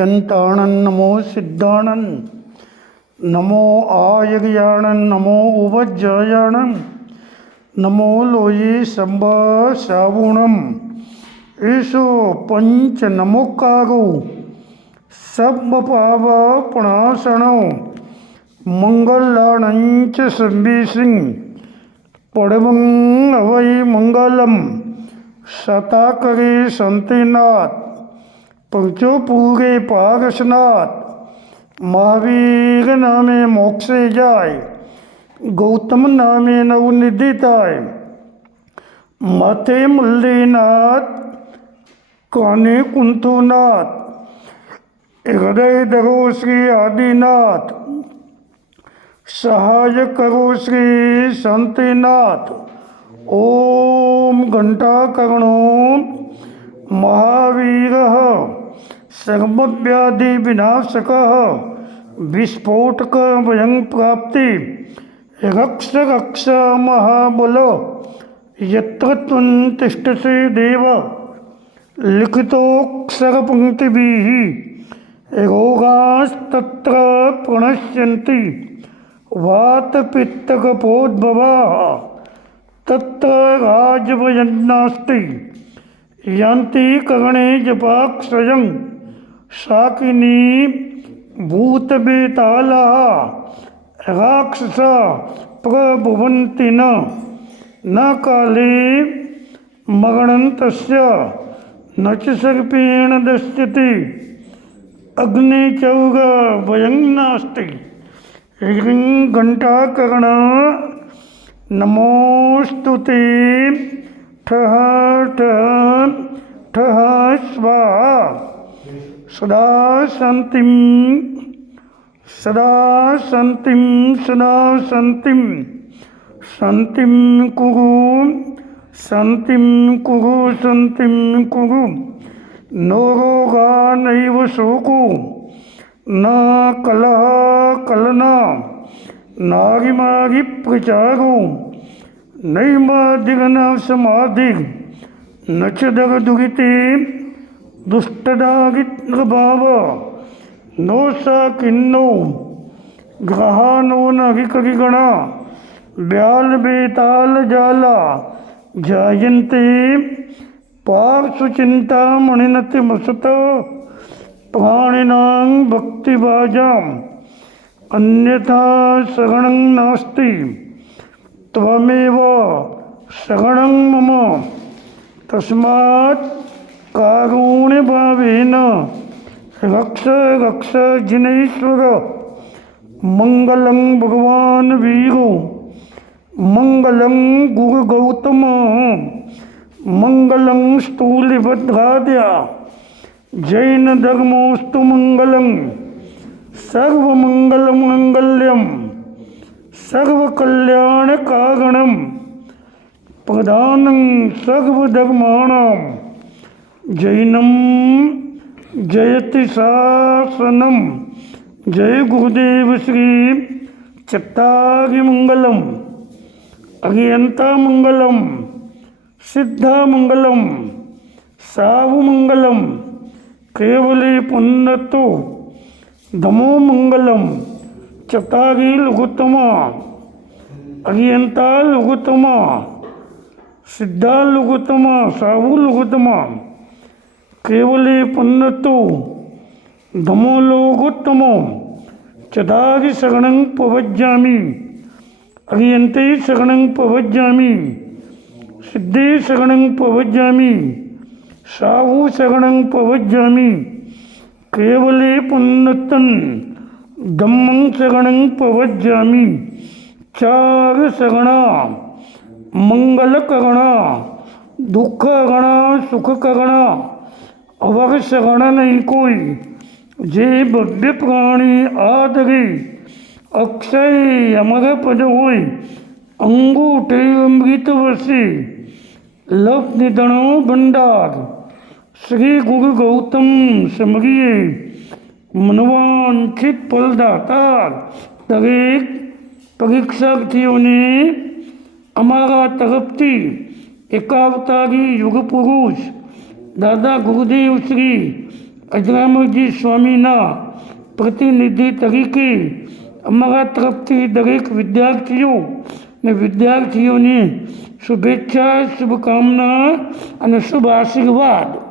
பரியந்தானன் நமோ சித்தானன் நமோ ஆயகியானன் நமோ உபஜாயானன் நமோ லோயி சம்பா சாவுணம் ईशो पंच नमुकागौ सब पाव प्रणासण मंगलाणंच संबी सिंह पड़वंग अवय मंगलम सताकरी संतिनाथ पंचो पूरे पारसनाथ महावीर नामे मोक्षे जाय, गौतम नामे नवनिधिताय मथे मुल्लीनाथ कने कुंतुनाथ हृदय धरो श्री आदिनाथ, सहाय करो श्री संतनाथ ओम घंटा करणो महावीर सर्वव्याधि विनाशक विस्फोटक भयं प्राप्ति रक्ष रक्ष महाबल यत्र तिष्ठसे देव। लिखितोक्षरपङ्क्तिभिः रोगास्तत्र प्रणश्यन्ति। वातपित्तकपोद्भवाः। तत्र राजभयन्नास्ति यान्ति कर्णे जपाक्षयम्। जपाक्षयं शाकिनी भूतबेतालः राक्षसा प्रभुवन्ति न न काले मरणन्तस्य न च सर्पेण दश्यति अग्निचौग भयं नास्ति ह्रीं घण्टाकर्ण नमोऽस्तु ते ठः ठः ठः स्वाहा સદા શાંતિમ સદા શાંતિમ સદા શાંતિમ શાંતિમ કુહુ શાંતિમ કુહુ શાંતિમ કુહુ નો રોગા નૈવ શોકો ન કલહ કલના નાગિમાગિ પ્રચારો નૈવ દિગ્ન સમાધિ ન ચ દગ नैव शोको न कलह कलना नारिमारिप्रचारो नैमादिगना समाधि न च दगदुरिते दुष्टदागित्रभाव नो सा किन्नो ग्रहानो नरिकरिगण व्यालबेतालजाला जायन्ते पार्श्वचिन्तामणिनतिमसत प्राणिनां भक्तिभाजाम् अन्यथा शरणं नास्ति त्वमेव शरणं मम तस्मात् ಕಾರುಣ್ಯಭಾವೇನ ರಕ್ಷ ರಕ್ಷ ಜಿನೇಶ್ವರ ಮಂಗಲಂ ಭಗವಾನ್ ವೀರು ಮಂಗಲಂ ಗುರು ಗೌತಮ ಮಂಗಲಂ ಸ್ಥೂಲಿಭದ್ರಾದ್ಯ ಜೈನ ಧರ್ಮೋಸ್ತು ಮಂಗಲಂ ಸರ್ವಮಂಗಲಮಂಗಲ್ಯಂ ಸರ್ವಕಲ್ಯಾಣಕಾರಣಂ ಪ್ರಧಾನಂ ಸರ್ವಧರ್ಮಾಣಂ જૈનમ જયતિ શાસનમ જય ગુરુદેવ શ્રી ચત્તારિમંગલમ. અરિયંતામંગલમ સિદ્ધામંગલમ. સાવમંગલમ. કેવલે પુન્નતો. ધમોમંગલમ. ચતારી લઘુતમા અરિયંતા લઘુતમા સિદ્ધા લઘુતમા સાવુ લઘુતમા केवले पुण्यतो धमो लोकोत्तमो चदादि शगणं पवज्जामि अरियंते शगणं पवज्जामि सिद्धे शगणं पवज्जामि साहु शगणं पवज्जामि केवले पुण्यतन धम्मं शगणं पवज्जामि चार शगणा मंगल करणा दुख करणा सुख करणा अवग सगण नहीं कोई। जे बुद्ध प्राणी आदगे अक्षय, अमर पद हो अंगूठे अमृत वसे, लव निधन भंडार। श्री गुरु गौतम समरिये मनवांचित पलदातार दरेक परीक्षार्थियों ने अमारा तरफ़ थी एकावतारी युग पुरुष દાદા ગુરુદેવ શ્રી અજરામરજી સ્વામીના પ્રતિનિધિ તરીકે અમારા તરફથી દરેક વિદ્યાર્થીઓ ને વિદ્યાર્થીઓની શુભેચ્છા, શુભકામના અને શુભ આશીર્વાદ.